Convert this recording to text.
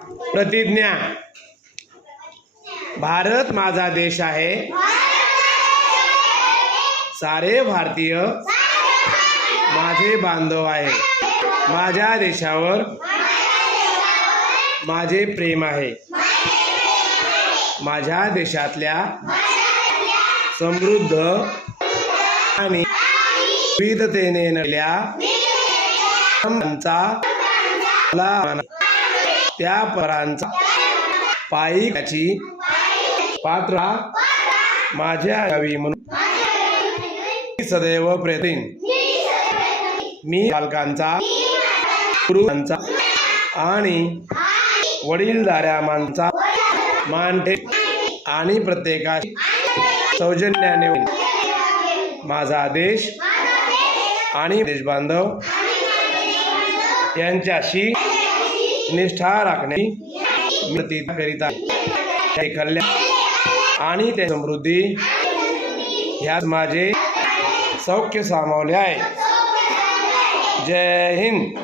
प्रतिज्ञा. भारत माझा देश आहे. सारे भारतीय माझे बांधव आहे. माझ्या देशावर माझे प्रेम आहे. माझ्या देशातल्या समृद्ध आणि विविधतेने नटलेल्या मला त्या परांचा पायी त्याची पात्रा माझ्या गावी म्हणून. सदैव प्रेतीन. मी पालकांचा गुरुचा आणि वडीलधाऱ्या माणसा मान आणि प्रत्येकाशी सौजन्याने माझा देश आणि देशबांधव यांच्याशी निष्ठा राखणे प्रतिज्ञा कल्याण आणि ते समृद्धी. ह्यात माझे सौख्य सामावले आहे. जय हिंद.